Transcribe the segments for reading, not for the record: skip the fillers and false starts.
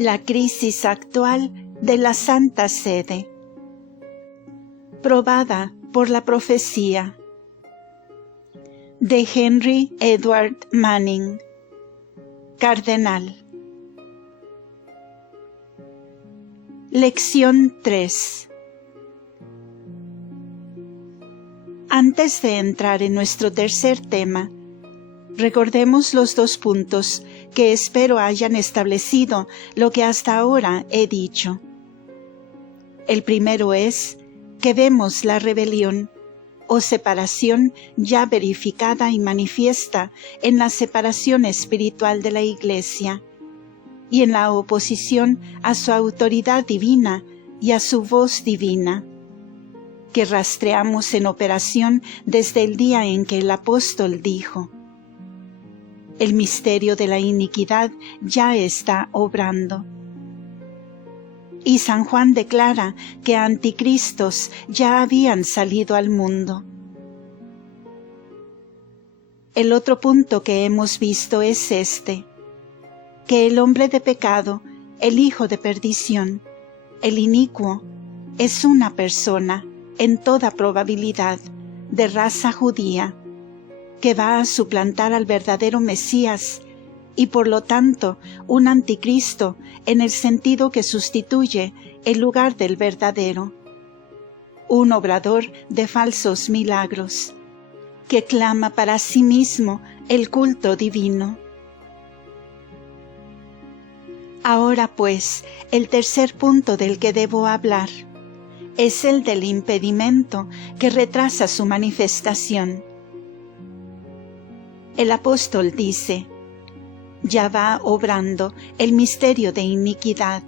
La crisis actual de la Santa Sede, probada por la profecía, de Henry Edward Manning, Cardenal. Lección 3. Antes de entrar en nuestro tercer tema, recordemos los 2 puntos que espero hayan establecido lo que hasta ahora he dicho. El primero es que vemos la rebelión o separación ya verificada y manifiesta en la separación espiritual de la Iglesia y en la oposición a su autoridad divina y a su voz divina, que rastreamos en operación desde el día en que el apóstol dijo: el misterio de la iniquidad ya está obrando. Y San Juan declara que anticristos ya habían salido al mundo. El otro punto que hemos visto es este: que el hombre de pecado, el hijo de perdición, el inicuo, es una persona, en toda probabilidad, de raza judía, que va a suplantar al verdadero Mesías y por lo tanto un anticristo en el sentido que sustituye el lugar del verdadero, un obrador de falsos milagros, que clama para sí mismo el culto divino. Ahora pues, el tercer punto del que debo hablar es el del impedimento que retrasa su manifestación. El apóstol dice: ya va obrando el misterio de iniquidad.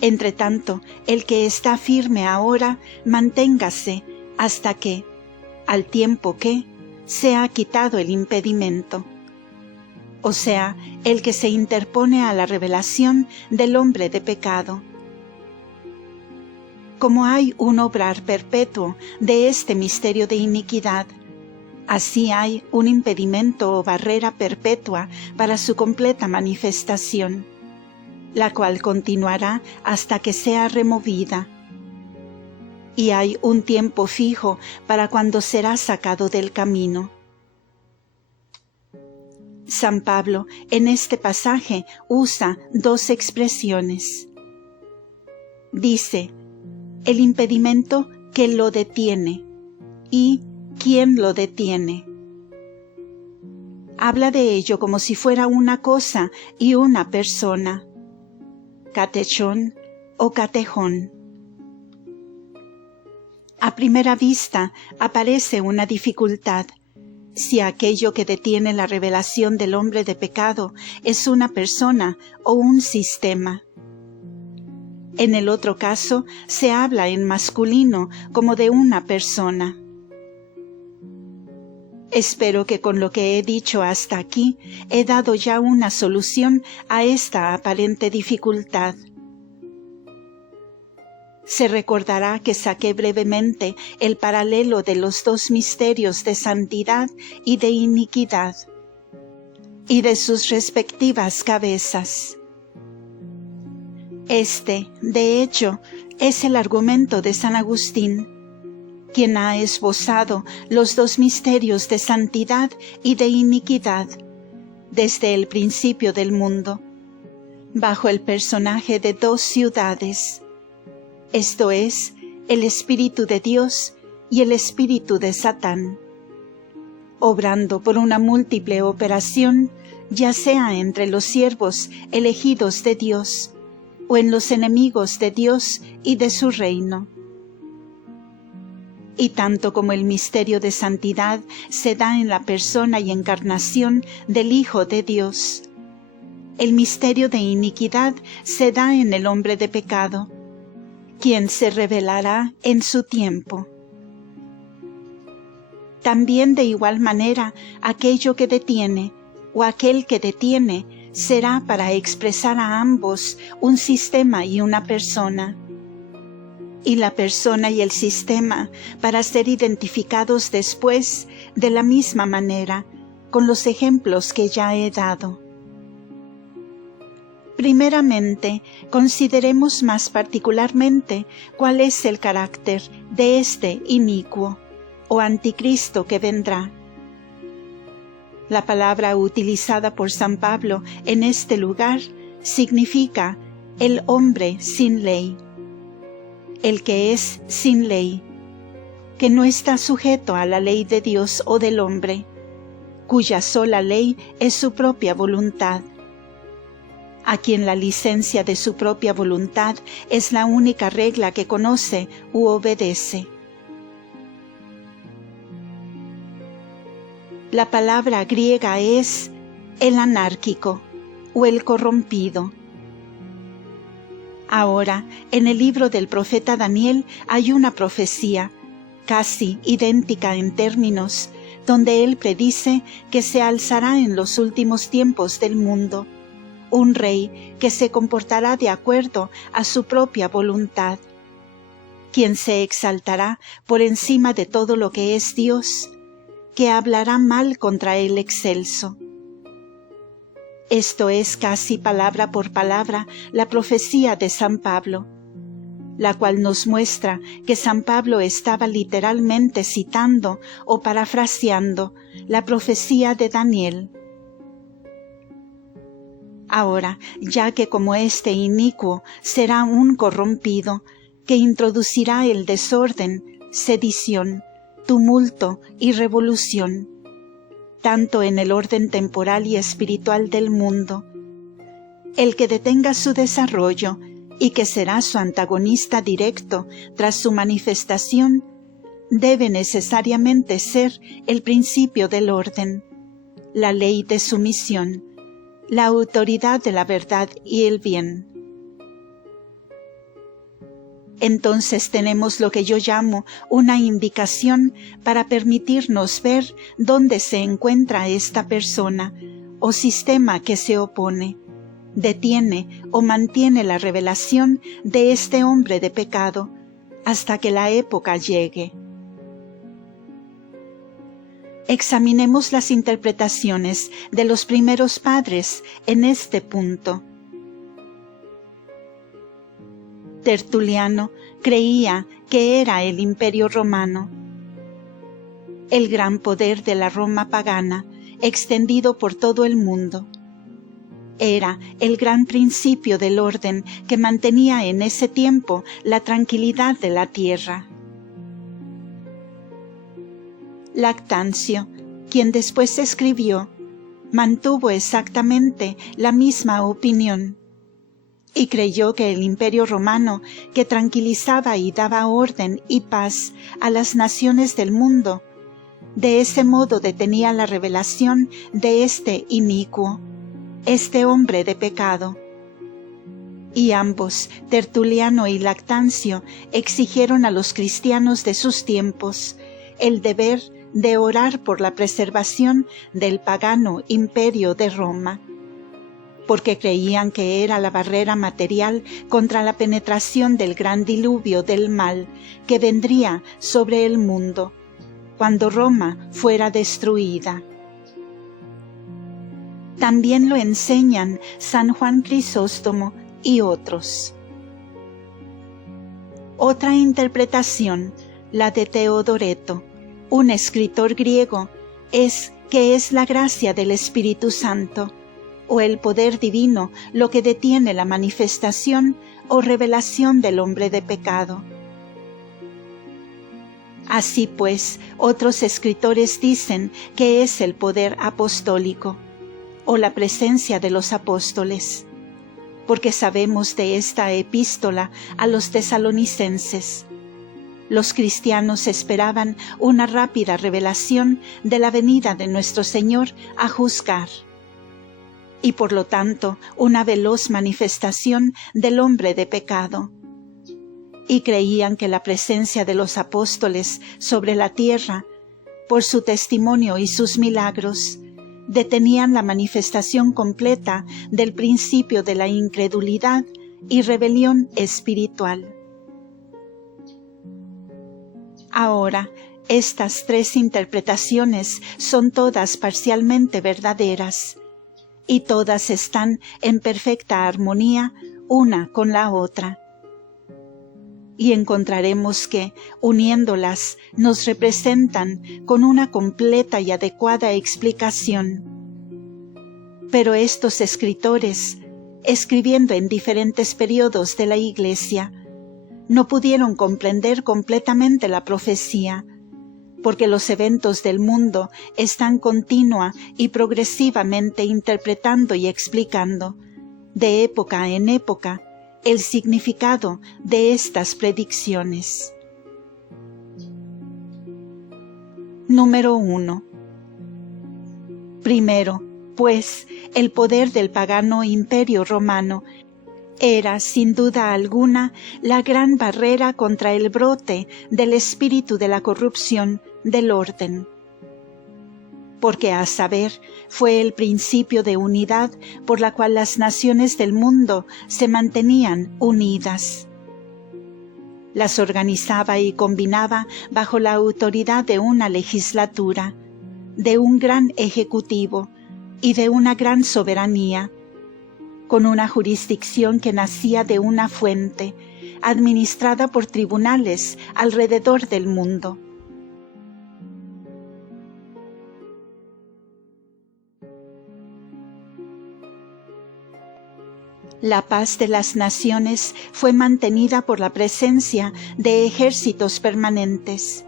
Entre tanto, el que está firme ahora, manténgase hasta que, al tiempo que, sea quitado el impedimento. O sea, el que se interpone a la revelación del hombre de pecado. Como hay un obrar perpetuo de este misterio de iniquidad, así hay un impedimento o barrera perpetua para su completa manifestación, la cual continuará hasta que sea removida. Y hay un tiempo fijo para cuando será sacado del camino. San Pablo en este pasaje usa 2 expresiones. Dice: el impedimento que lo detiene y ¿quién lo detiene? Habla de ello como si fuera una cosa y una persona, catechón o catejón. A primera vista aparece una dificultad, si aquello que detiene la revelación del hombre de pecado es una persona o un sistema. En el otro caso se habla en masculino como de una persona. Espero que con lo que he dicho hasta aquí he dado ya una solución a esta aparente dificultad. Se recordará que saqué brevemente el paralelo de los 2 misterios de santidad y de iniquidad, y de sus respectivas cabezas. Este, de hecho, es el argumento de San Agustín, quien ha esbozado los 2 misterios de santidad y de iniquidad desde el principio del mundo, bajo el personaje de 2 ciudades, esto es, el Espíritu de Dios y el Espíritu de Satán, obrando por una múltiple operación, ya sea entre los siervos elegidos de Dios o en los enemigos de Dios y de su reino. Y tanto como el misterio de santidad se da en la persona y encarnación del Hijo de Dios, el misterio de iniquidad se da en el hombre de pecado, quien se revelará en su tiempo. También de igual manera aquello que detiene o aquel que detiene será para expresar a ambos un sistema y una persona, y la persona y el sistema para ser identificados después de la misma manera con los ejemplos que ya he dado. Primeramente, consideremos más particularmente cuál es el carácter de este inicuo o anticristo que vendrá. La palabra utilizada por San Pablo en este lugar significa el hombre sin ley, el que es sin ley, que no está sujeto a la ley de Dios o del hombre, cuya sola ley es su propia voluntad, a quien la licencia de su propia voluntad es la única regla que conoce u obedece. La palabra griega es el anárquico o el corrompido. Ahora, en el libro del profeta Daniel hay una profecía, casi idéntica en términos, donde él predice que se alzará en los últimos tiempos del mundo un rey que se comportará de acuerdo a su propia voluntad, quien se exaltará por encima de todo lo que es Dios, que hablará mal contra el excelso. Esto es casi palabra por palabra la profecía de San Pablo, la cual nos muestra que San Pablo estaba literalmente citando o parafraseando la profecía de Daniel. Ahora, ya que como este inicuo será un corrompido, que introducirá el desorden, sedición, tumulto y revolución, tanto en el orden temporal y espiritual del mundo, el que detenga su desarrollo y que será su antagonista directo tras su manifestación, debe necesariamente ser el principio del orden, la ley de sumisión, la autoridad de la verdad y el bien. Entonces tenemos lo que yo llamo una indicación para permitirnos ver dónde se encuentra esta persona o sistema que se opone, detiene o mantiene la revelación de este hombre de pecado hasta que la época llegue. Examinemos las interpretaciones de los primeros padres en este punto. Tertuliano creía que era el Imperio Romano, el gran poder de la Roma pagana, extendido por todo el mundo. Era el gran principio del orden que mantenía en ese tiempo la tranquilidad de la tierra. Lactancio, quien después escribió, mantuvo exactamente la misma opinión y creyó que el Imperio Romano, que tranquilizaba y daba orden y paz a las naciones del mundo, de ese modo detenía la revelación de este inicuo, este hombre de pecado. Y ambos, Tertuliano y Lactancio, exigieron a los cristianos de sus tiempos el deber de orar por la preservación del pagano imperio de Roma, porque creían que era la barrera material contra la penetración del gran diluvio del mal que vendría sobre el mundo, cuando Roma fuera destruida. También lo enseñan San Juan Crisóstomo y otros. Otra interpretación, la de Teodoreto, un escritor griego, es que es la gracia del Espíritu Santo, o el poder divino, lo que detiene la manifestación o revelación del hombre de pecado. Así pues, otros escritores dicen que es el poder apostólico, o la presencia de los apóstoles, porque sabemos de esta epístola a los tesalonicenses. Los cristianos esperaban una rápida revelación de la venida de nuestro Señor a juzgar, y por lo tanto una veloz manifestación del hombre de pecado. Y creían que la presencia de los apóstoles sobre la tierra, por su testimonio y sus milagros, detenían la manifestación completa del principio de la incredulidad y rebelión espiritual. Ahora, estas tres interpretaciones son todas parcialmente verdaderas, y todas están en perfecta armonía una con la otra. Y encontraremos que, uniéndolas, nos representan con una completa y adecuada explicación. Pero estos escritores, escribiendo en diferentes periodos de la Iglesia, no pudieron comprender completamente la profecía, porque los eventos del mundo están continua y progresivamente interpretando y explicando, de época en época, el significado de estas predicciones. Número 1. Primero, pues, el poder del pagano imperio romano era, sin duda alguna, la gran barrera contra el brote del espíritu de la corrupción del orden. Porque, a saber, fue el principio de unidad por la cual las naciones del mundo se mantenían unidas. Las organizaba y combinaba bajo la autoridad de una legislatura, de un gran ejecutivo y de una gran soberanía, con una jurisdicción que nacía de una fuente, administrada por tribunales alrededor del mundo. La paz de las naciones fue mantenida por la presencia de ejércitos permanentes.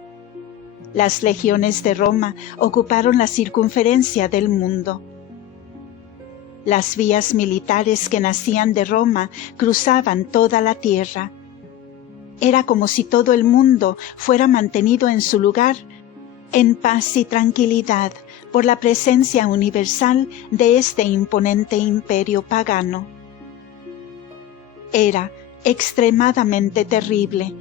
Las legiones de Roma ocuparon la circunferencia del mundo. Las vías militares que nacían de Roma cruzaban toda la tierra. Era como si todo el mundo fuera mantenido en su lugar, en paz y tranquilidad, por la presencia universal de este imponente imperio pagano. Era extremadamente terrible,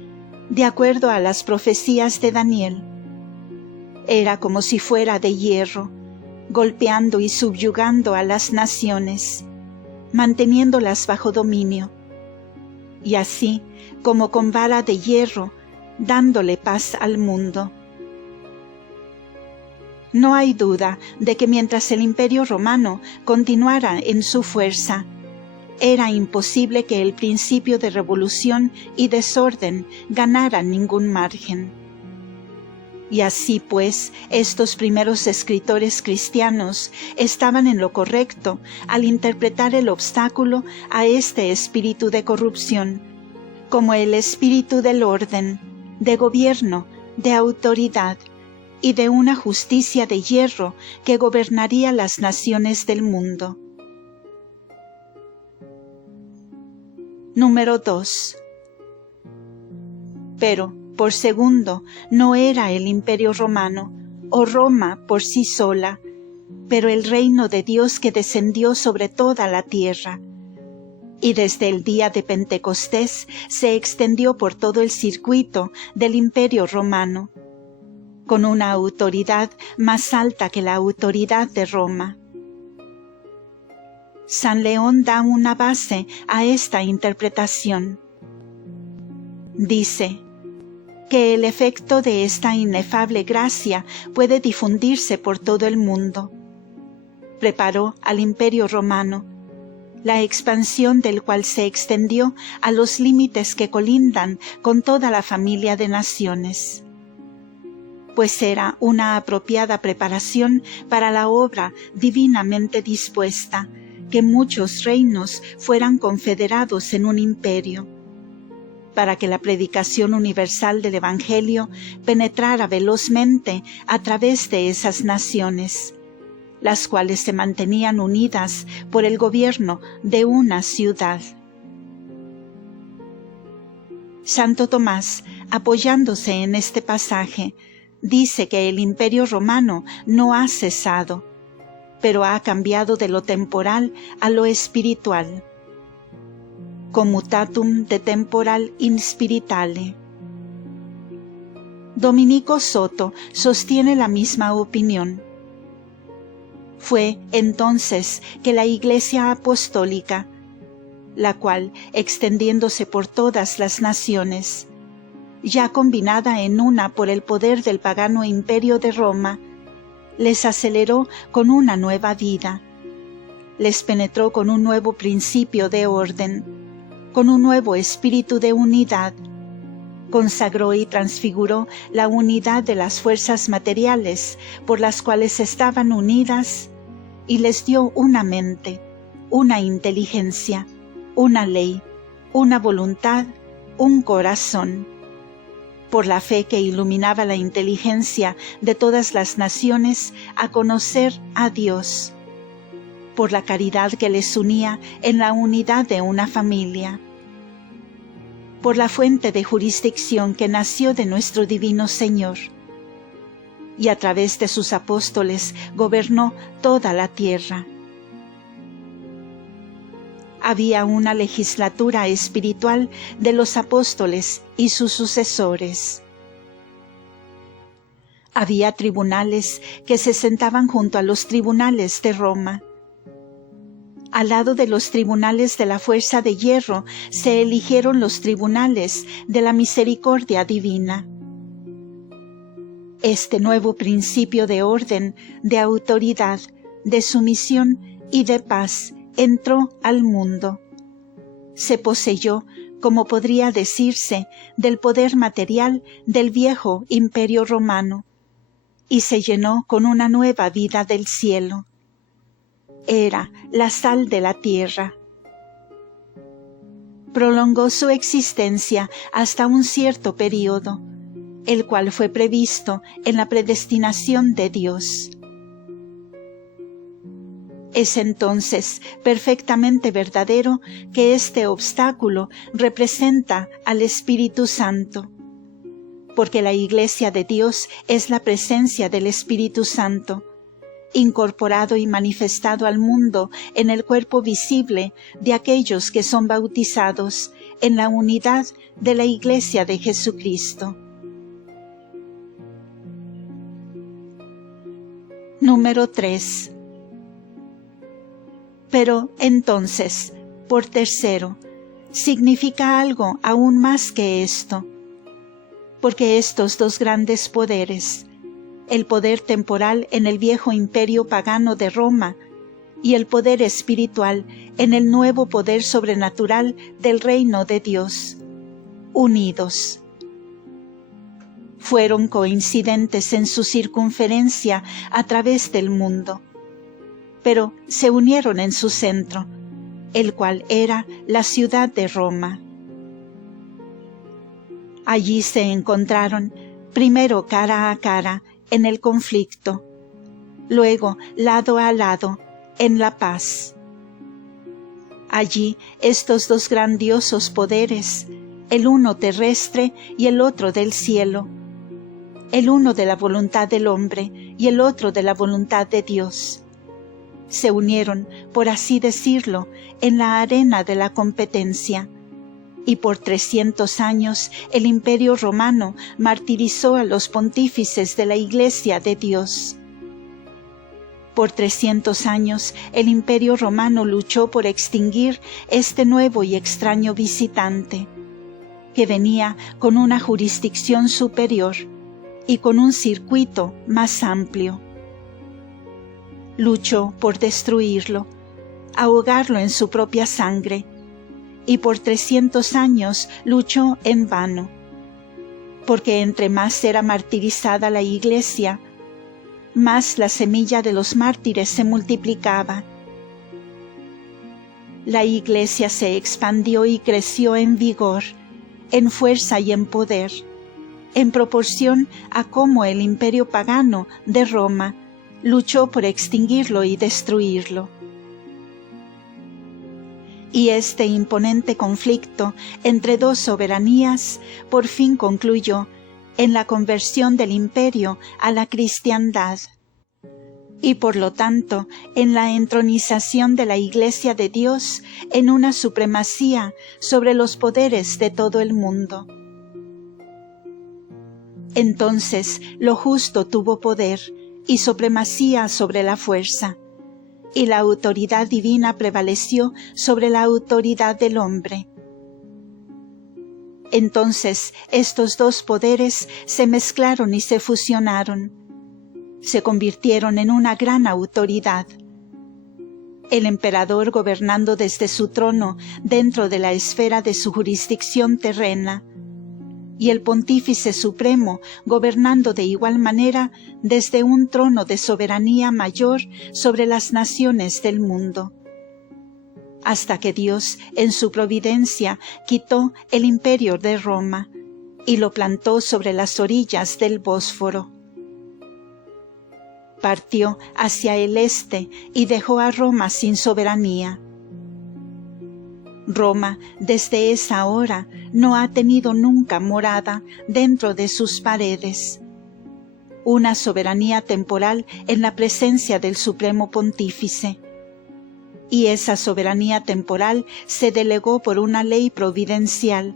de acuerdo a las profecías de Daniel. Era como si fuera de hierro, golpeando y subyugando a las naciones, manteniéndolas bajo dominio, y así, como con vara de hierro, dándole paz al mundo. No hay duda de que mientras el Imperio Romano continuara en su fuerza, era imposible que el principio de revolución y desorden ganara ningún margen. Y así pues, estos primeros escritores cristianos estaban en lo correcto al interpretar el obstáculo a este espíritu de corrupción como el espíritu del orden, de gobierno, de autoridad y de una justicia de hierro que gobernaría las naciones del mundo. Número 2. Pero, por segundo, no era el Imperio Romano, o Roma por sí sola, pero el reino de Dios que descendió sobre toda la tierra, y desde el día de Pentecostés se extendió por todo el circuito del Imperio Romano, con una autoridad más alta que la autoridad de Roma. San León da una base a esta interpretación. Dice que el efecto de esta inefable gracia puede difundirse por todo el mundo. Preparó al Imperio Romano, la expansión del cual se extendió a los límites que colindan con toda la familia de naciones, pues era una apropiada preparación para la obra divinamente dispuesta, que muchos reinos fueran confederados en un imperio, para que la predicación universal del Evangelio penetrara velozmente a través de esas naciones, las cuales se mantenían unidas por el gobierno de una ciudad. Santo Tomás, apoyándose en este pasaje, dice que el Imperio Romano no ha cesado, pero ha cambiado de lo temporal a lo espiritual. Commutatum de temporal in spiritale. Dominico Soto sostiene la misma opinión. Fue entonces que la Iglesia Apostólica, la cual, extendiéndose por todas las naciones, ya combinada en una por el poder del pagano imperio de Roma, les aceleró con una nueva vida, les penetró con un nuevo principio de orden, con un nuevo espíritu de unidad. Consagró y transfiguró la unidad de las fuerzas materiales por las cuales estaban unidas y les dio una mente, una inteligencia, una ley, una voluntad, un corazón. Por la fe que iluminaba la inteligencia de todas las naciones a conocer a Dios. Por la caridad que les unía en la unidad de una familia. Por la fuente de jurisdicción que nació de nuestro Divino Señor. Y a través de sus apóstoles gobernó toda la tierra. Había una legislatura espiritual de los apóstoles y sus sucesores. Había tribunales que se sentaban junto a los tribunales de Roma. Al lado de los tribunales de la fuerza de hierro se eligieron los tribunales de la misericordia divina. Este nuevo principio de orden, de autoridad, de sumisión y de paz entró al mundo. Se poseyó, como podría decirse, del poder material del viejo imperio romano, y se llenó con una nueva vida del cielo. Era la sal de la tierra. Prolongó su existencia hasta un cierto período, el cual fue previsto en la predestinación de Dios. Es entonces perfectamente verdadero que este obstáculo representa al Espíritu Santo, porque la Iglesia de Dios es la presencia del Espíritu Santo, incorporado y manifestado al mundo en el cuerpo visible de aquellos que son bautizados en la unidad de la Iglesia de Jesucristo. Número 3. Pero entonces, por tercero, significa algo aún más que esto, porque estos dos grandes poderes, el poder temporal en el viejo imperio pagano de Roma y el poder espiritual en el nuevo poder sobrenatural del reino de Dios, unidos. Fueron coincidentes en su circunferencia a través del mundo, pero se unieron en su centro, el cual era la ciudad de Roma. Allí se encontraron, primero cara a cara, en el conflicto, luego lado a lado, en la paz. Allí estos dos grandiosos poderes, el uno terrestre y el otro del cielo, el uno de la voluntad del hombre y el otro de la voluntad de Dios, se unieron, por así decirlo, en la arena de la competencia, y por 300 años el Imperio Romano martirizó a los pontífices de la Iglesia de Dios. Por 300 años el Imperio Romano luchó por extinguir este nuevo y extraño visitante, que venía con una jurisdicción superior y con un circuito más amplio. Luchó por destruirlo, ahogarlo en su propia sangre, y por 300 años luchó en vano, porque entre más era martirizada la Iglesia, más la semilla de los mártires se multiplicaba. La Iglesia se expandió y creció en vigor, en fuerza y en poder, en proporción a cómo el imperio pagano de Roma luchó por extinguirlo y destruirlo. Y este imponente conflicto entre dos soberanías por fin concluyó en la conversión del imperio a la cristiandad, y por lo tanto en la entronización de la Iglesia de Dios en una supremacía sobre los poderes de todo el mundo. Entonces lo justo tuvo poder y supremacía sobre la fuerza, y la autoridad divina prevaleció sobre la autoridad del hombre. Entonces estos dos poderes se mezclaron y se fusionaron, se convirtieron en una gran autoridad. el emperador gobernando desde su trono dentro de la esfera de su jurisdicción terrena, y el Pontífice Supremo gobernando de igual manera desde un trono de soberanía mayor sobre las naciones del mundo. Hasta que Dios, en su providencia, quitó el imperio de Roma y lo plantó sobre las orillas del Bósforo. Partió hacia el este y dejó a Roma sin soberanía. Roma, desde esa hora, no ha tenido nunca morada dentro de sus paredes. Una soberanía temporal en la presencia del Supremo Pontífice. Y esa soberanía temporal se delegó por una ley providencial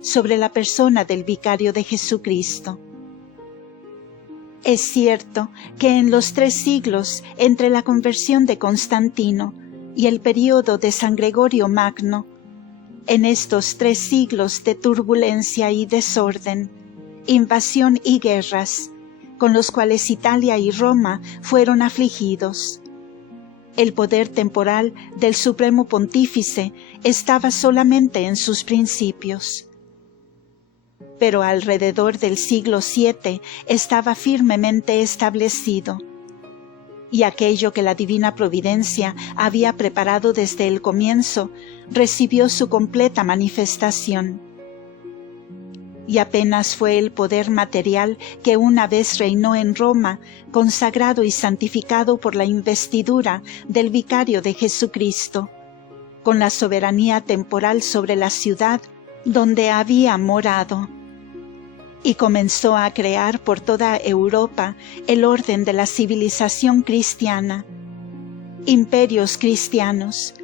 sobre la persona del Vicario de Jesucristo. Es cierto que en los 3 siglos entre la conversión de Constantino y el período de San Gregorio Magno, en estos 3 siglos de turbulencia y desorden, invasión y guerras, con los cuales Italia y Roma fueron afligidos, el poder temporal del Supremo Pontífice estaba solamente en sus principios. Pero alrededor del siglo VII estaba firmemente establecido, y aquello que la divina providencia había preparado desde el comienzo recibió su completa manifestación. Y apenas fue el poder material que una vez reinó en Roma, consagrado y santificado por la investidura del Vicario de Jesucristo, con la soberanía temporal sobre la ciudad donde había morado, y comenzó a crear por toda Europa el orden de la civilización cristiana, imperios cristianos,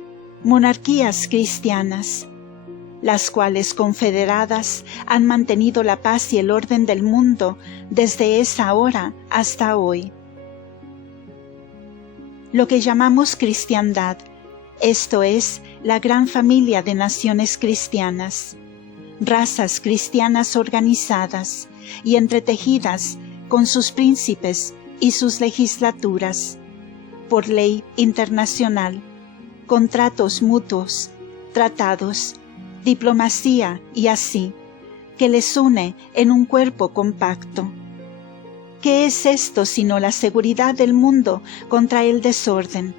monarquías cristianas, las cuales confederadas han mantenido la paz y el orden del mundo desde esa hora hasta hoy. Lo que llamamos cristiandad, esto es, la gran familia de naciones cristianas, razas cristianas organizadas y entretejidas con sus príncipes y sus legislaturas, por ley internacional, contratos mutuos, tratados, diplomacia y así, que les une en un cuerpo compacto. ¿Qué es esto sino la seguridad del mundo contra el desorden,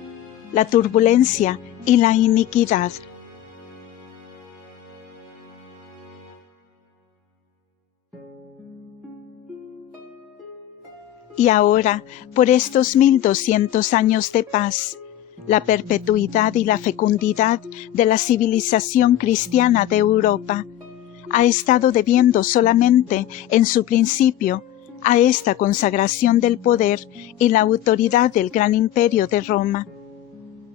la turbulencia y la iniquidad? Y ahora, por estos 1200 años de paz, la perpetuidad y la fecundidad de la civilización cristiana de Europa ha estado debiendo solamente en su principio a esta consagración del poder y la autoridad del gran imperio de Roma,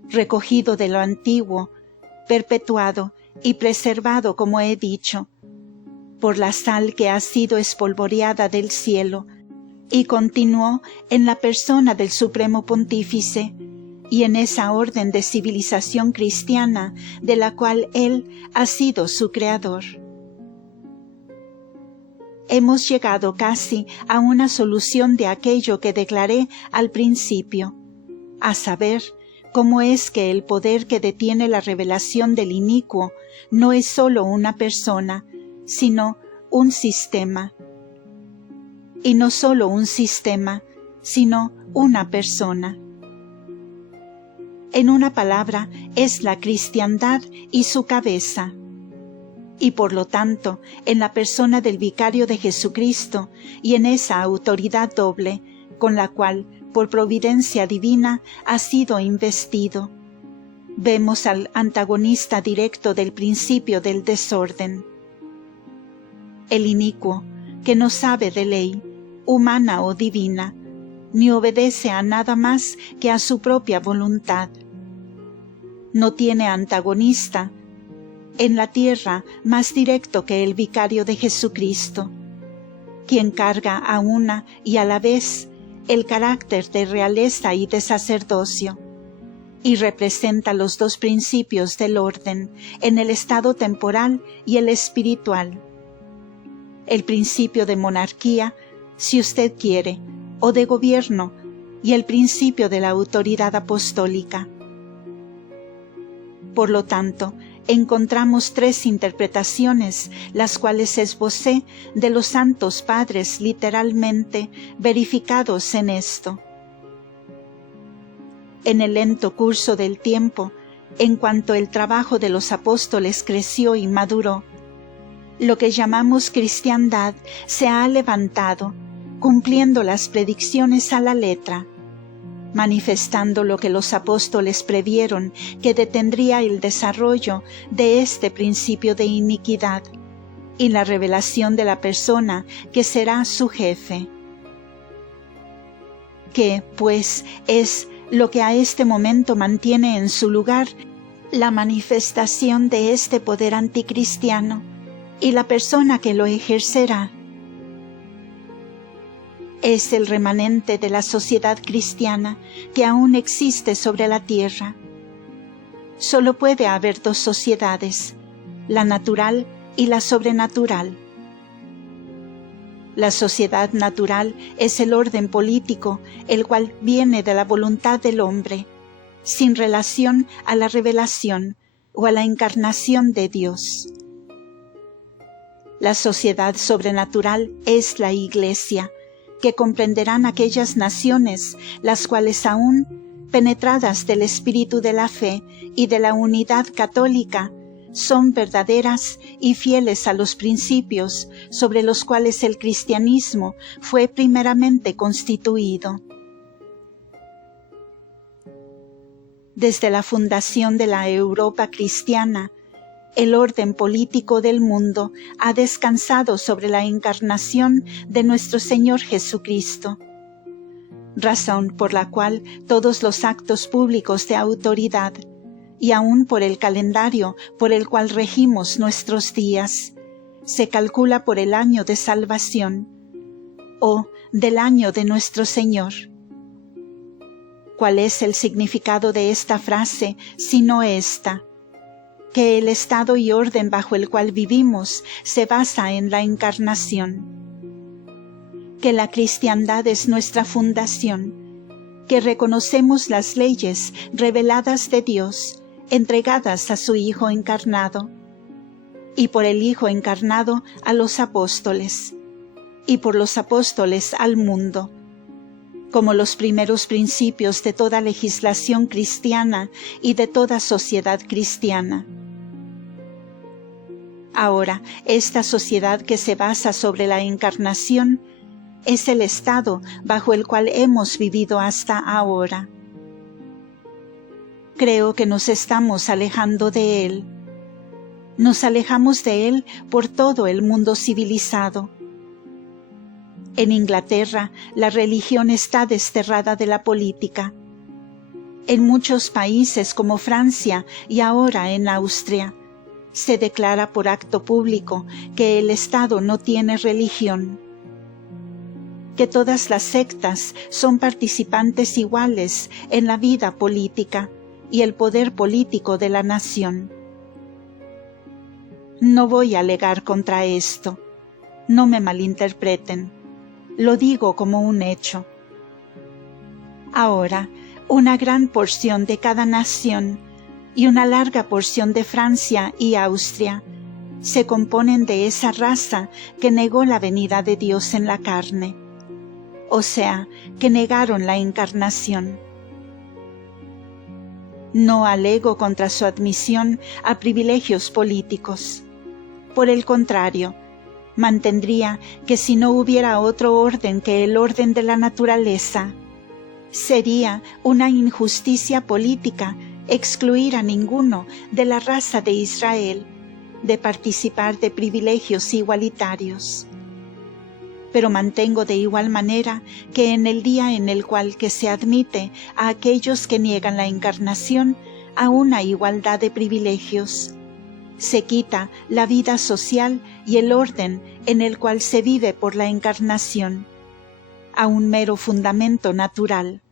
recogido de lo antiguo, perpetuado y preservado, como he dicho, por la sal que ha sido espolvoreada del cielo, y continuó en la persona del Supremo Pontífice, y en esa orden de civilización cristiana de la cual él ha sido su creador. Hemos llegado casi a una solución de aquello que declaré al principio, a saber, cómo es que el poder que detiene la revelación del inicuo no es sólo una persona, sino un sistema. Y no sólo un sistema, sino una persona. En una palabra, es la cristiandad y su cabeza. Y por lo tanto, en la persona del Vicario de Jesucristo y en esa autoridad doble, con la cual, por providencia divina, ha sido investido, vemos al antagonista directo del principio del desorden. El inicuo, que no sabe de ley, humana o divina, ni obedece a nada más que a su propia voluntad. No tiene antagonista en la tierra más directo que el Vicario de Jesucristo, quien carga a una y a la vez el carácter de realeza y de sacerdocio, y representa los 2 principios del orden en el estado temporal y el espiritual. El principio de monarquía, si usted quiere, o de gobierno, y el principio de la autoridad apostólica. Por lo tanto, encontramos 3 interpretaciones, las cuales esbocé de los santos padres literalmente verificados en esto. En el lento curso del tiempo, en cuanto el trabajo de los apóstoles creció y maduró, lo que llamamos cristiandad se ha levantado, cumpliendo las predicciones a la letra, manifestando lo que los apóstoles previeron que detendría el desarrollo de este principio de iniquidad y la revelación de la persona que será su jefe. ¿Qué, pues, es lo que a este momento mantiene en su lugar la manifestación de este poder anticristiano y la persona que lo ejercerá? Es el remanente de la sociedad cristiana que aún existe sobre la tierra. Solo puede haber 2 sociedades, la natural y la sobrenatural. La sociedad natural es el orden político, el cual viene de la voluntad del hombre, sin relación a la revelación o a la encarnación de Dios. La sociedad sobrenatural es la Iglesia, que comprenderán aquellas naciones, las cuales aún, penetradas del espíritu de la fe y de la unidad católica, son verdaderas y fieles a los principios sobre los cuales el cristianismo fue primeramente constituido. Desde la fundación de la Europa cristiana, el orden político del mundo ha descansado sobre la encarnación de nuestro Señor Jesucristo, razón por la cual todos los actos públicos de autoridad, y aun por el calendario por el cual regimos nuestros días, se calcula por el año de salvación, o del año de nuestro Señor. ¿Cuál es el significado de esta frase, sino esta? Que el estado y orden bajo el cual vivimos se basa en la encarnación, que la cristiandad es nuestra fundación, que reconocemos las leyes reveladas de Dios, entregadas a su Hijo encarnado, y por el Hijo encarnado a los apóstoles, y por los apóstoles al mundo, como los primeros principios de toda legislación cristiana y de toda sociedad cristiana. Ahora, esta sociedad que se basa sobre la encarnación es el estado bajo el cual hemos vivido hasta ahora. Creo que nos estamos alejando de él. Nos alejamos de él por todo el mundo civilizado. En Inglaterra, la religión está desterrada de la política. En muchos países como Francia y ahora en Austria, se declara por acto público que el Estado no tiene religión, que todas las sectas son participantes iguales en la vida política y el poder político de la nación. No voy a alegar contra esto, no me malinterpreten, lo digo como un hecho. Ahora, una gran porción de cada nación y una larga porción de Francia y Austria se componen de esa raza que negó la venida de Dios en la carne, o sea, que negaron la encarnación. No alego contra su admisión a privilegios políticos. Por el contrario, mantendría que si no hubiera otro orden que el orden de la naturaleza, sería una injusticia política excluir a ninguno de la raza de Israel de participar de privilegios igualitarios. Pero mantengo de igual manera que en el día en el cual que se admite a aquellos que niegan la encarnación a una igualdad de privilegios, se quita la vida social y el orden en el cual se vive por la encarnación, a un mero fundamento natural.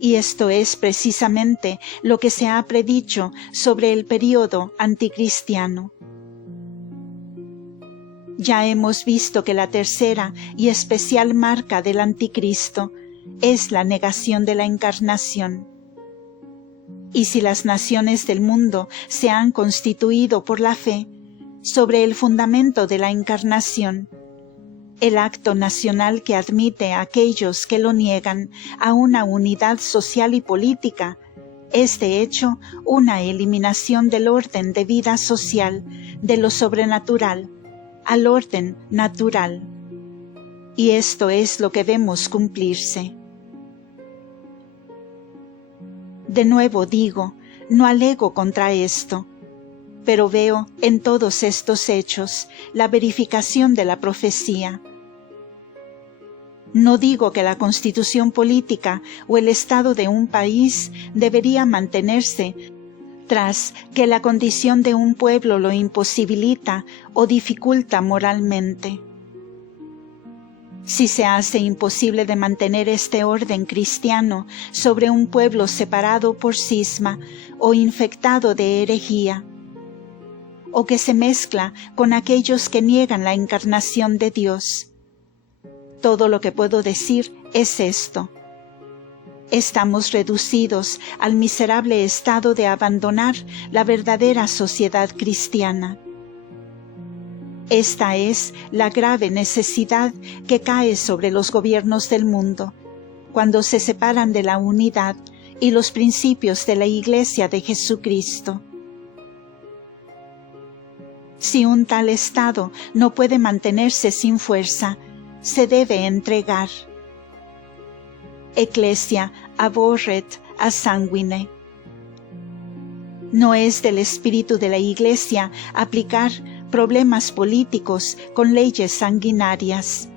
Y esto es precisamente lo que se ha predicho sobre el período anticristiano. Ya hemos visto que la tercera y especial marca del anticristo es la negación de la encarnación. Y si las naciones del mundo se han constituido por la fe sobre el fundamento de la encarnación, el acto nacional que admite a aquellos que lo niegan a una unidad social y política es de hecho una eliminación del orden de vida social de lo sobrenatural al orden natural. Y esto es lo que vemos cumplirse. De nuevo digo, no alego contra esto, pero veo en todos estos hechos la verificación de la profecía. No digo que la constitución política o el estado de un país debería mantenerse tras que la condición de un pueblo lo imposibilita o dificulta moralmente. Si se hace imposible de mantener este orden cristiano sobre un pueblo separado por cisma o infectado de herejía, o que se mezcla con aquellos que niegan la encarnación de Dios, todo lo que puedo decir es esto: estamos reducidos al miserable estado de abandonar la verdadera sociedad cristiana. Esta es la grave necesidad que cae sobre los gobiernos del mundo, cuando se separan de la unidad y los principios de la Iglesia de Jesucristo. Si un tal estado no puede mantenerse sin fuerza, se debe entregar. Ecclesia aborret a sanguine. No es del espíritu de la Iglesia aplicar problemas políticos con leyes sanguinarias,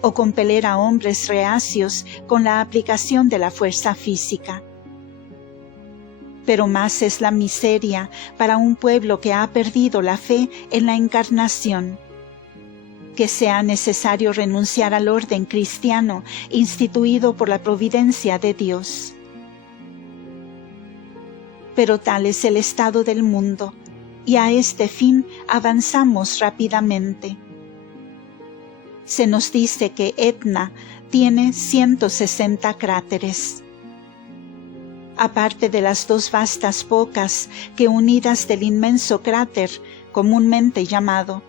o compeler a hombres reacios con la aplicación de la fuerza física. Pero más es la miseria para un pueblo que ha perdido la fe en la encarnación, que sea necesario renunciar al orden cristiano instituido por la providencia de Dios. Pero tal es el estado del mundo, y a este fin avanzamos rápidamente. Se nos dice que Etna tiene 160 cráteres. Aparte de las dos vastas bocas que unidas del inmenso cráter comúnmente llamado,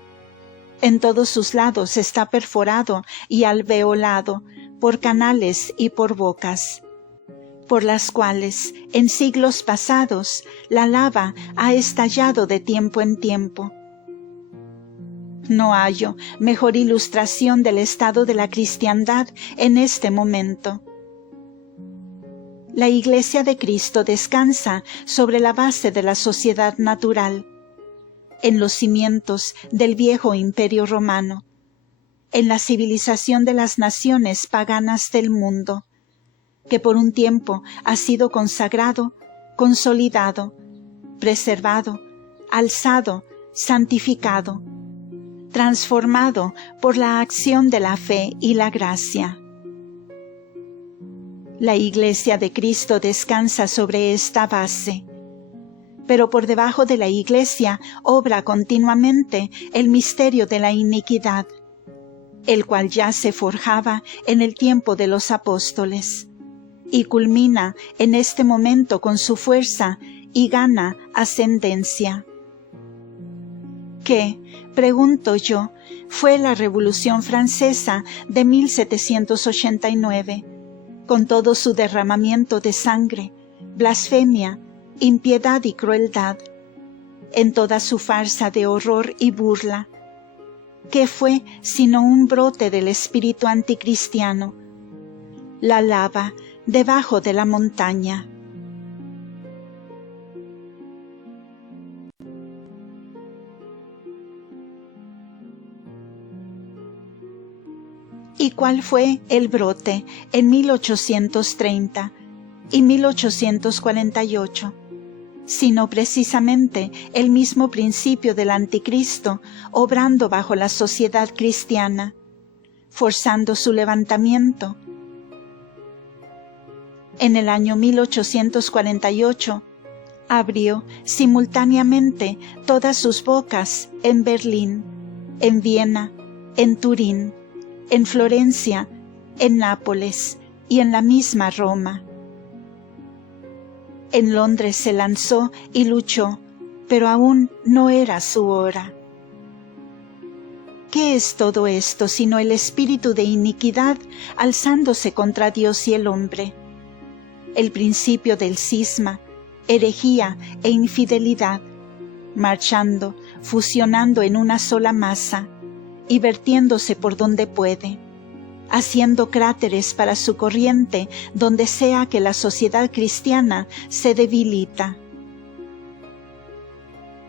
en todos sus lados está perforado y alveolado por canales y por bocas, por las cuales en siglos pasados la lava ha estallado de tiempo en tiempo. No hallo mejor ilustración del estado de la cristiandad en este momento. La Iglesia de Cristo descansa sobre la base de la sociedad natural, en los cimientos del viejo imperio romano, en la civilización de las naciones paganas del mundo, que por un tiempo ha sido consagrado, consolidado, preservado, alzado, santificado, transformado por la acción de la fe y la gracia. La Iglesia de Cristo descansa sobre esta base, pero por debajo de la Iglesia obra continuamente el misterio de la iniquidad, el cual ya se forjaba en el tiempo de los apóstoles, y culmina en este momento con su fuerza y gana ascendencia. ¿Qué, pregunto yo, fue la Revolución Francesa de 1789, con todo su derramamiento de sangre, blasfemia, impiedad y crueldad, en toda su farsa de horror y burla? ¿Qué fue sino un brote del espíritu anticristiano, la lava debajo de la montaña? ¿Y cuál fue el brote en 1830 y 1848? Sino precisamente el mismo principio del anticristo obrando bajo la sociedad cristiana, forzando su levantamiento. En el año 1848 abrió simultáneamente todas sus bocas en Berlín, en Viena, en Turín, en Florencia, en Nápoles y en la misma Roma. En Londres se lanzó y luchó, pero aún no era su hora. ¿Qué es todo esto sino el espíritu de iniquidad alzándose contra Dios y el hombre? El principio del cisma, herejía e infidelidad, marchando, fusionando en una sola masa y vertiéndose por donde puede, haciendo cráteres para su corriente donde sea que la sociedad cristiana se debilita.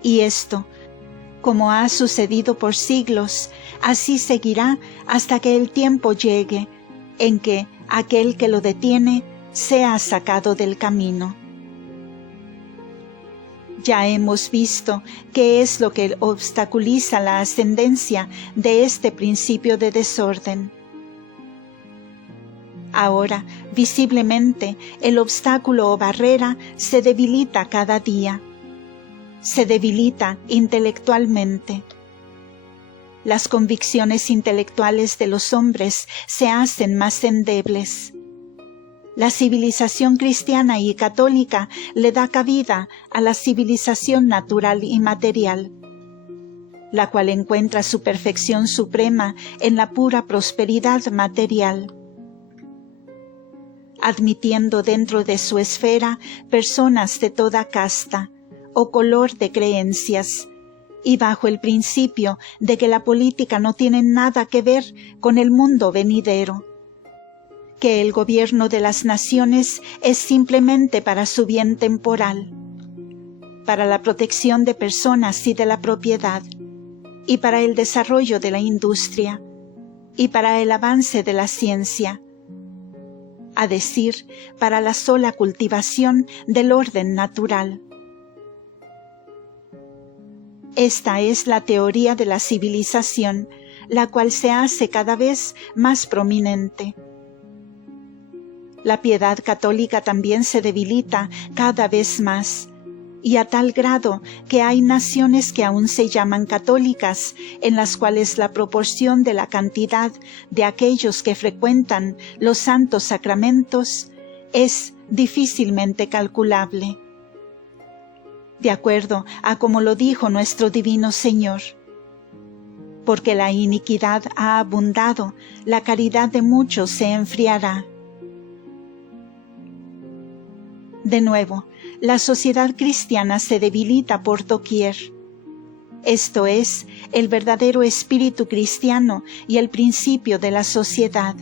Y esto, como ha sucedido por siglos, así seguirá hasta que el tiempo llegue en que aquel que lo detiene sea sacado del camino. Ya hemos visto qué es lo que obstaculiza la ascendencia de este principio de desorden. Ahora, visiblemente, el obstáculo o barrera se debilita cada día. Se debilita intelectualmente. Las convicciones intelectuales de los hombres se hacen más endebles. La civilización cristiana y católica le da cabida a la civilización natural y material, la cual encuentra su perfección suprema en la pura prosperidad material, admitiendo dentro de su esfera personas de toda casta o color de creencias, y bajo el principio de que la política no tiene nada que ver con el mundo venidero, que el gobierno de las naciones es simplemente para su bien temporal, para la protección de personas y de la propiedad, y para el desarrollo de la industria, y para el avance de la ciencia, a decir, para la sola cultivación del orden natural. Esta es la teoría de la civilización, la cual se hace cada vez más prominente. La piedad católica también se debilita cada vez más, y a tal grado que hay naciones que aún se llaman católicas, en las cuales la proporción de la cantidad de aquellos que frecuentan los santos sacramentos es difícilmente calculable. De acuerdo a como lo dijo nuestro Divino Señor: porque la iniquidad ha abundado, la caridad de muchos se enfriará. De nuevo, la sociedad cristiana se debilita por doquier. Esto es, el verdadero espíritu cristiano y el principio de la sociedad.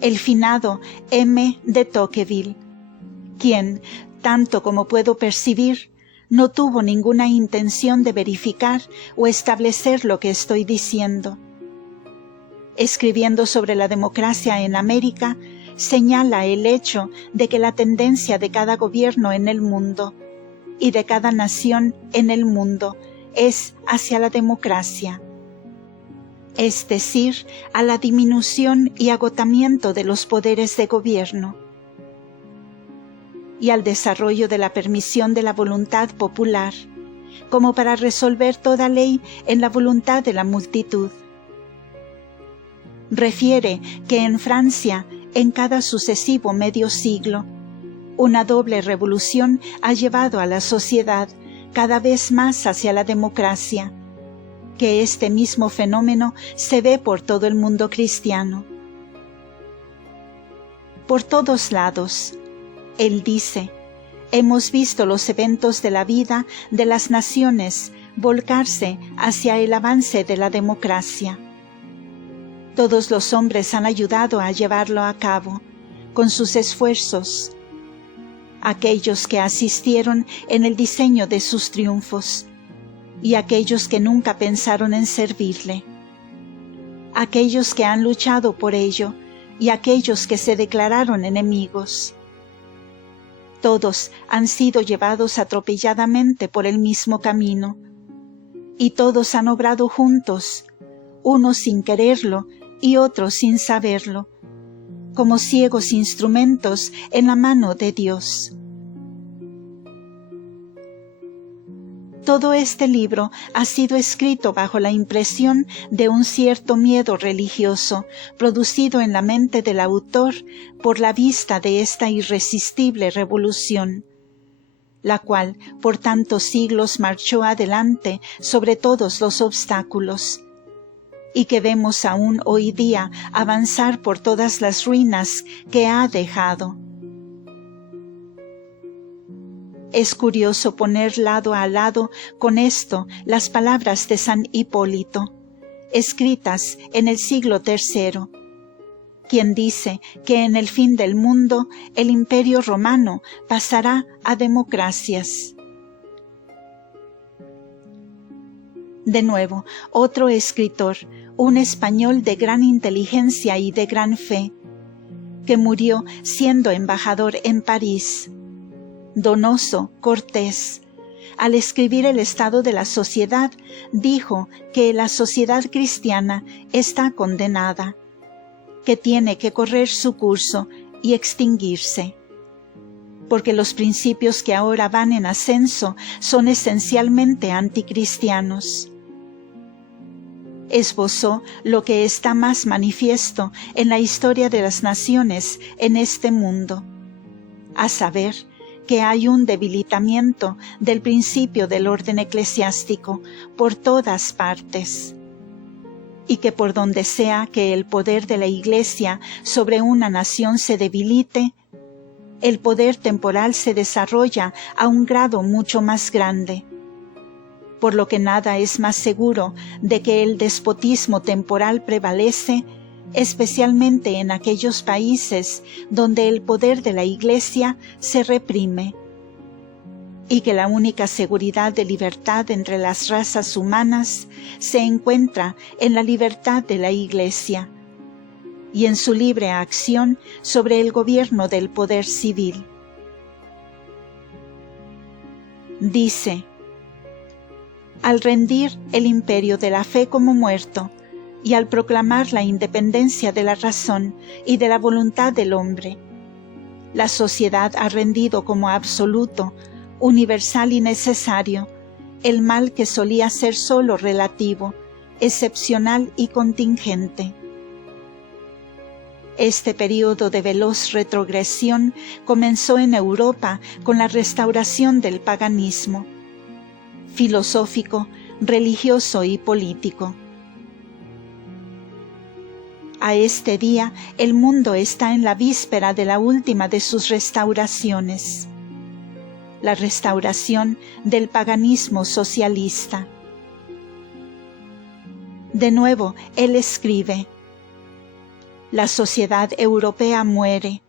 El finado M. de Tocqueville, quien, tanto como puedo percibir, no tuvo ninguna intención de verificar o establecer lo que estoy diciendo, escribiendo sobre la democracia en América, señala el hecho de que la tendencia de cada gobierno en el mundo y de cada nación en el mundo es hacia la democracia, es decir, a la disminución y agotamiento de los poderes de gobierno y al desarrollo de la permisión de la voluntad popular, como para resolver toda ley en la voluntad de la multitud. Refiere que en Francia, en cada sucesivo medio siglo, una doble revolución ha llevado a la sociedad cada vez más hacia la democracia, que este mismo fenómeno se ve por todo el mundo cristiano. Por todos lados, él dice, hemos visto los eventos de la vida de las naciones volcarse hacia el avance de la democracia. Todos los hombres han ayudado a llevarlo a cabo, con sus esfuerzos. Aquellos que asistieron en el diseño de sus triunfos, y aquellos que nunca pensaron en servirle. Aquellos que han luchado por ello, y aquellos que se declararon enemigos. Todos han sido llevados atropelladamente por el mismo camino, y todos han obrado juntos, unos sin quererlo y otros sin saberlo, como ciegos instrumentos en la mano de Dios. Todo este libro ha sido escrito bajo la impresión de un cierto miedo religioso, producido en la mente del autor por la vista de esta irresistible revolución, la cual por tantos siglos marchó adelante sobre todos los obstáculos, y que vemos aún hoy día avanzar por todas las ruinas que ha dejado. Es curioso poner lado a lado con esto las palabras de San Hipólito, escritas en el siglo III, quien dice que en el fin del mundo el Imperio Romano pasará a democracias. De nuevo, otro escritor, un español de gran inteligencia y de gran fe, que murió siendo embajador en París, Donoso Cortés, al escribir el estado de la sociedad, dijo que la sociedad cristiana está condenada, que tiene que correr su curso y extinguirse, porque los principios que ahora van en ascenso son esencialmente anticristianos. Esbozó lo que está más manifiesto en la historia de las naciones en este mundo, a saber, que hay un debilitamiento del principio del orden eclesiástico por todas partes, y que por donde sea que el poder de la Iglesia sobre una nación se debilite, el poder temporal se desarrolla a un grado mucho más grande, por lo que nada es más seguro de que el despotismo temporal prevalece, especialmente en aquellos países donde el poder de la Iglesia se reprime, y que la única seguridad de libertad entre las razas humanas se encuentra en la libertad de la Iglesia y en su libre acción sobre el gobierno del poder civil. Dice: al rendir el imperio de la fe como muerto, y al proclamar la independencia de la razón y de la voluntad del hombre, la sociedad ha rendido como absoluto, universal y necesario, el mal que solía ser sólo relativo, excepcional y contingente. Este período de veloz retrogresión comenzó en Europa con la restauración del paganismo, filosófico, religioso y político. A este día el mundo está en la víspera de la última de sus restauraciones, la restauración del paganismo socialista. De nuevo, él escribe: la sociedad europea muere,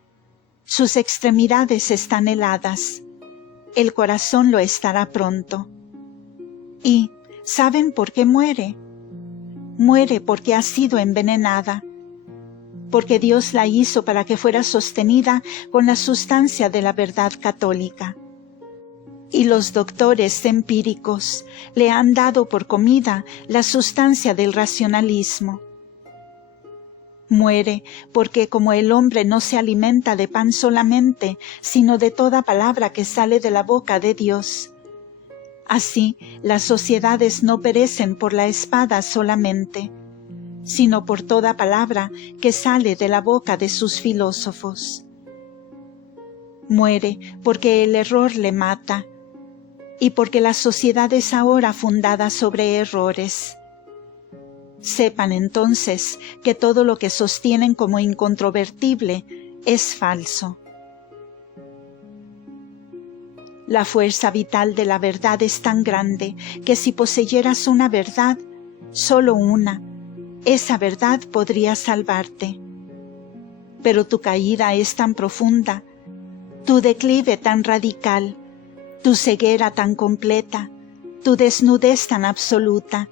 sus extremidades están heladas, el corazón lo estará pronto. ¿Y saben por qué muere? Muere porque ha sido envenenada, porque Dios la hizo para que fuera sostenida con la sustancia de la verdad católica. Y los doctores empíricos le han dado por comida la sustancia del racionalismo. Muere porque como el hombre no se alimenta de pan solamente, sino de toda palabra que sale de la boca de Dios, así las sociedades no perecen por la espada solamente, sino por toda palabra que sale de la boca de sus filósofos. Muere porque el error le mata, y porque la sociedad es ahora fundada sobre errores. Sepan entonces que todo lo que sostienen como incontrovertible es falso. La fuerza vital de la verdad es tan grande que si poseyeras una verdad, solo una, esa verdad podría salvarte. Pero tu caída es tan profunda, tu declive tan radical, tu ceguera tan completa, tu desnudez tan absoluta,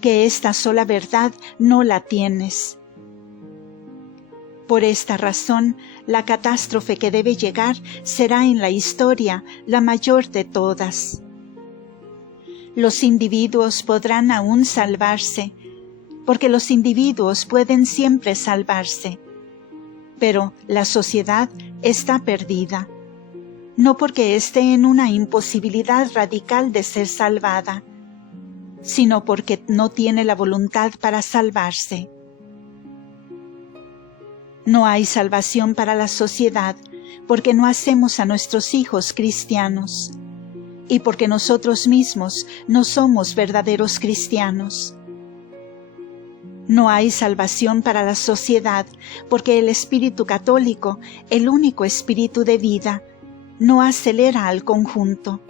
que esta sola verdad no la tienes. Por esta razón, la catástrofe que debe llegar será en la historia la mayor de todas. Los individuos podrán aún salvarse, porque los individuos pueden siempre salvarse, pero la sociedad está perdida. no porque esté en una imposibilidad radical de ser salvada, sino porque no tiene la voluntad para salvarse. No hay salvación para la sociedad porque no hacemos a nuestros hijos cristianos y porque nosotros mismos no somos verdaderos cristianos. No hay salvación para la sociedad porque el espíritu católico, el único espíritu de vida, no acelera al conjunto.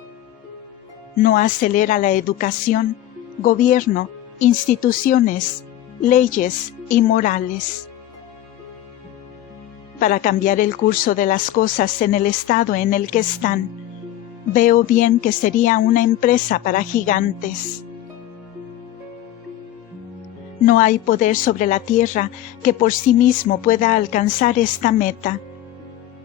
No acelera la educación, gobierno, instituciones, leyes y morales. Para cambiar el curso de las cosas en el estado en el que están, veo bien que sería una empresa para gigantes. No hay poder sobre la tierra que por sí mismo pueda alcanzar esta meta,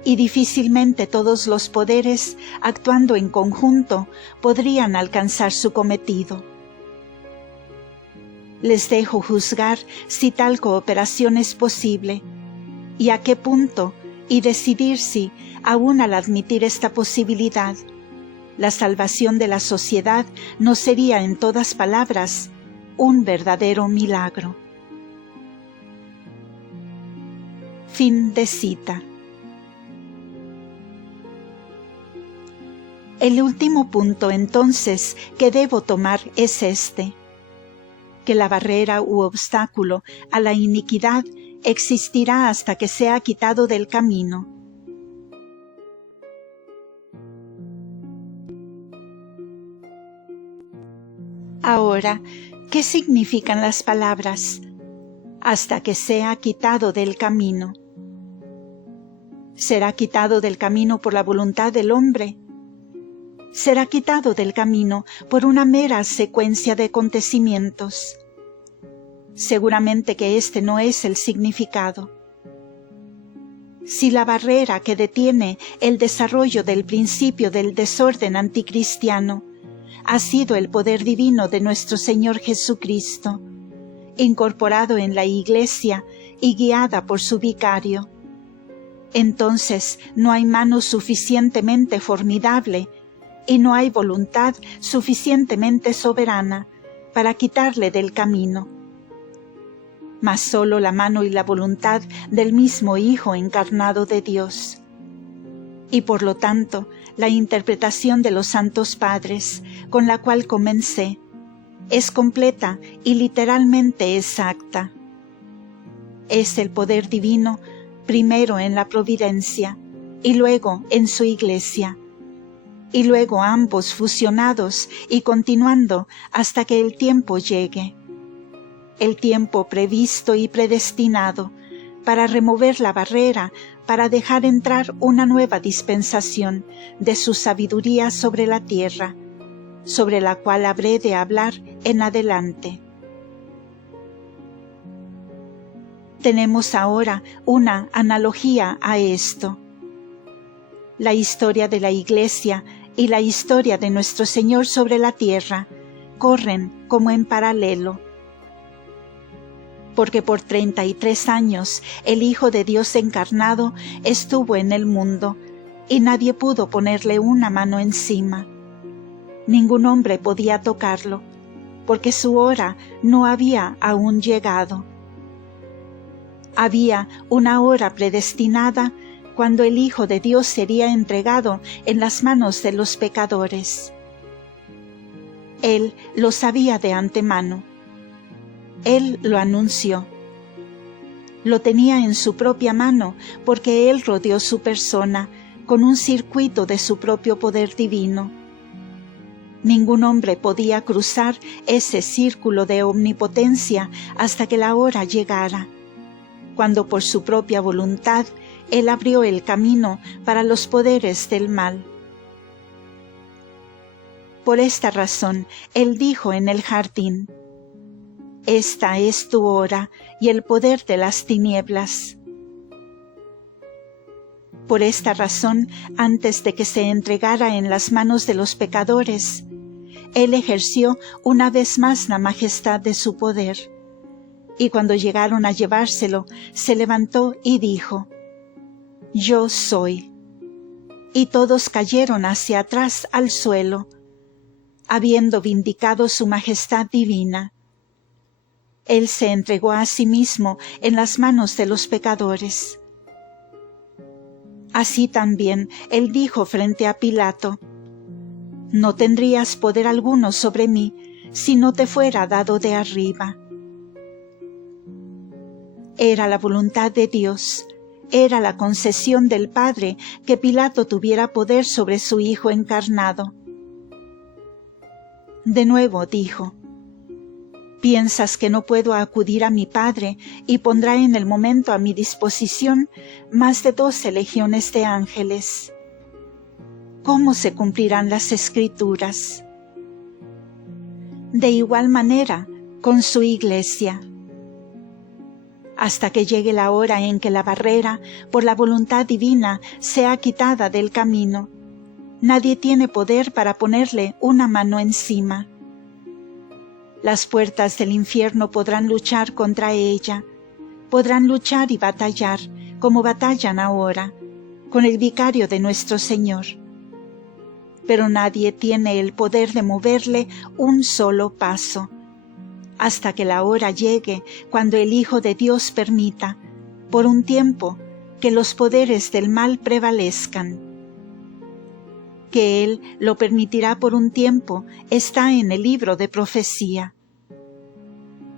y difícilmente todos los poderes, actuando en conjunto, podrían alcanzar su cometido. Les dejo juzgar si tal cooperación es posible, y a qué punto, y decidir si, aun al admitir esta posibilidad, la salvación de la sociedad no sería en todas palabras un verdadero milagro. Fin de cita. El último punto entonces que debo tomar es este: que la barrera u obstáculo a la iniquidad existirá hasta que sea quitado del camino. Ahora, ¿qué significan las palabras hasta que sea quitado del camino? ¿Será quitado del camino por la voluntad del hombre? ¿Será quitado del camino por una mera secuencia de acontecimientos? Seguramente que este no es el significado. Si la barrera que detiene el desarrollo del principio del desorden anticristiano ha sido el poder divino de nuestro Señor Jesucristo, incorporado en la Iglesia y guiada por su vicario, entonces no hay mano suficientemente formidable y no hay voluntad suficientemente soberana para quitarle del camino, mas solo la mano y la voluntad del mismo Hijo encarnado de Dios. Y por lo tanto, la interpretación de los santos padres, con la cual comencé, es completa y literalmente exacta. Es el poder divino, primero en la providencia, y luego en su Iglesia, y luego ambos fusionados y continuando hasta que el tiempo llegue. El tiempo previsto y predestinado para remover la barrera, para dejar entrar una nueva dispensación de su sabiduría sobre la tierra, sobre la cual habré de hablar en adelante. Tenemos ahora una analogía a esto. La historia de la Iglesia y la historia de nuestro Señor sobre la tierra corren como en paralelo. Porque por 33 años el Hijo de Dios encarnado estuvo en el mundo, y nadie pudo ponerle una mano encima. Ningún hombre podía tocarlo, porque su hora no había aún llegado. Había una hora predestinada cuando el Hijo de Dios sería entregado en las manos de los pecadores. Él lo sabía de antemano. Él lo anunció. Lo tenía en su propia mano porque Él rodeó su persona con un circuito de su propio poder divino. Ningún hombre podía cruzar ese círculo de omnipotencia hasta que la hora llegara, cuando por su propia voluntad Él abrió el camino para los poderes del mal. Por esta razón, Él dijo en el jardín: «Esta es tu hora y el poder de las tinieblas». Por esta razón, antes de que se entregara en las manos de los pecadores, Él ejerció una vez más la majestad de su poder. Y cuando llegaron a llevárselo, se levantó y dijo: «Yo soy». y todos cayeron hacia atrás al suelo, habiendo vindicado su majestad divina. Él se entregó a sí mismo en las manos de los pecadores. Así también él dijo frente a Pilato: «No tendrías poder alguno sobre mí si no te fuera dado de arriba». Era la voluntad de Dios, era la concesión del Padre que Pilato tuviera poder sobre su Hijo encarnado. De nuevo dijo: «¿Piensas que no puedo acudir a mi Padre y pondrá en el momento a mi disposición más de 12 legiones de ángeles? ¿Cómo se cumplirán las Escrituras?». De igual manera con su Iglesia. Hasta que llegue la hora en que la barrera, por la voluntad divina, sea quitada del camino, nadie tiene poder para ponerle una mano encima. Las puertas del infierno podrán luchar contra ella, podrán luchar y batallar, como batallan ahora, con el vicario de nuestro Señor. Pero nadie tiene el poder de moverle un solo paso, hasta que la hora llegue cuando el Hijo de Dios permita, por un tiempo, que los poderes del mal prevalezcan. Que Él lo permitirá por un tiempo está en el libro de profecía.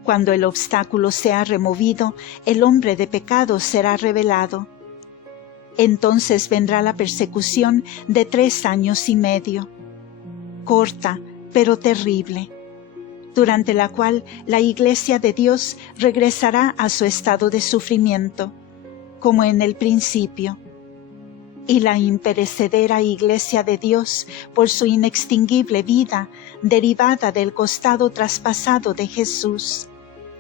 Cuando el obstáculo sea removido, el hombre de pecado será revelado. Entonces vendrá la persecución de 3 años y medio, corta pero terrible, durante la cual la Iglesia de Dios regresará a su estado de sufrimiento, como en el principio. Y la imperecedera Iglesia de Dios, por su inextinguible vida, derivada del costado traspasado de Jesús,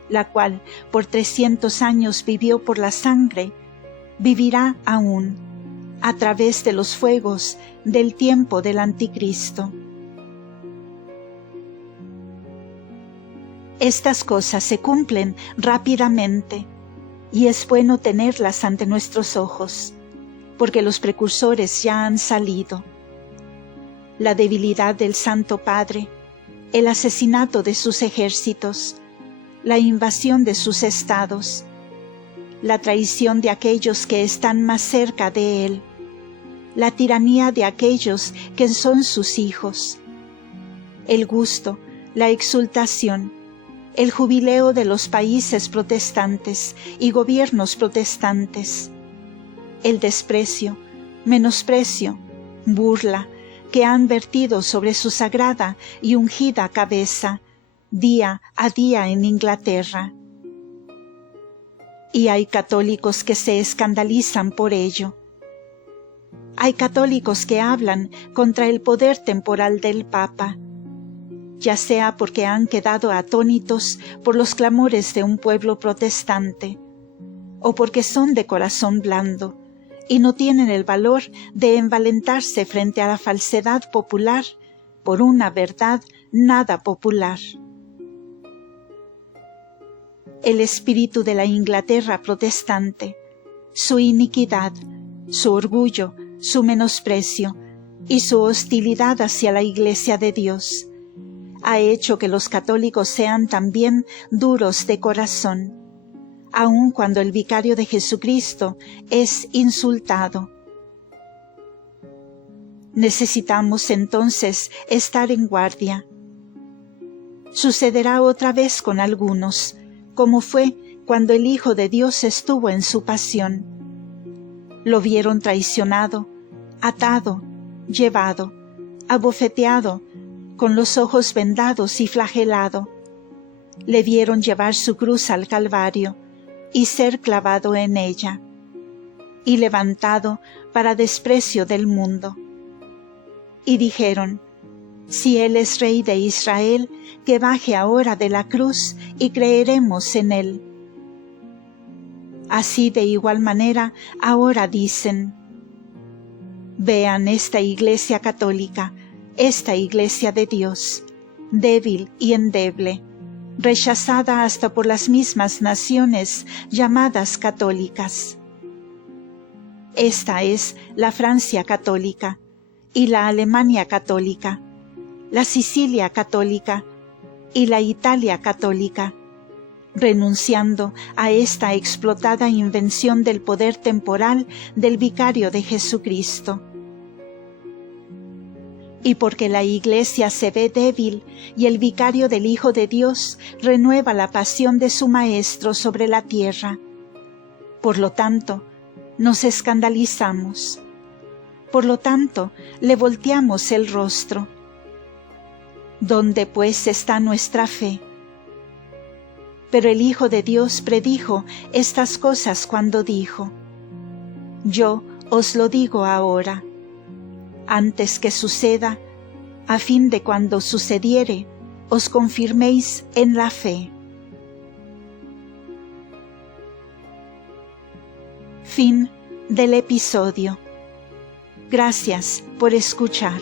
la cual por 300 años vivió por la sangre, vivirá aún, a través de los fuegos del tiempo del Anticristo. Estas cosas se cumplen rápidamente, y es bueno tenerlas ante nuestros ojos, porque los precursores ya han salido. La debilidad del Santo Padre, el asesinato de sus ejércitos, la invasión de sus estados, la traición de aquellos que están más cerca de Él, la tiranía de aquellos que son sus hijos, el gusto, la exultación, el jubileo de los países protestantes y gobiernos protestantes, el desprecio, menosprecio, burla que han vertido sobre su sagrada y ungida cabeza día a día en Inglaterra. Y hay católicos que se escandalizan por ello. Hay católicos que hablan contra el poder temporal del Papa, ya sea porque han quedado atónitos por los clamores de un pueblo protestante, o porque son de corazón blando y no tienen el valor de envalentarse frente a la falsedad popular por una verdad nada popular. El espíritu de la Inglaterra protestante, su iniquidad, su orgullo, su menosprecio y su hostilidad hacia la Iglesia de Dios ha hecho que los católicos sean también duros de corazón, aun cuando el vicario de Jesucristo es insultado. Necesitamos entonces estar en guardia. Sucederá otra vez con algunos, como fue cuando el Hijo de Dios estuvo en su pasión. Lo vieron traicionado, atado, llevado, abofeteado, con los ojos vendados y flagelado. Le vieron llevar su cruz al Calvario y ser clavado en ella, y levantado para desprecio del mundo. Y dijeron: si Él es Rey de Israel, que baje ahora de la cruz y creeremos en Él. Así de igual manera ahora dicen: vean esta Iglesia católica, esta Iglesia de Dios, débil y endeble, rechazada hasta por las mismas naciones llamadas católicas. Esta es la Francia católica y la Alemania católica, la Sicilia católica y la Italia católica, renunciando a esta explotada invención del poder temporal del vicario de Jesucristo. Y porque la Iglesia se ve débil y el vicario del Hijo de Dios renueva la pasión de su Maestro sobre la tierra, por lo tanto, nos escandalizamos. Por lo tanto, le volteamos el rostro. ¿Dónde pues está nuestra fe? Pero el Hijo de Dios predijo estas cosas cuando dijo: Yo os lo digo ahora, antes que suceda, a fin de cuando sucediere, os confirméis en la fe. Fin del episodio. Gracias por escuchar.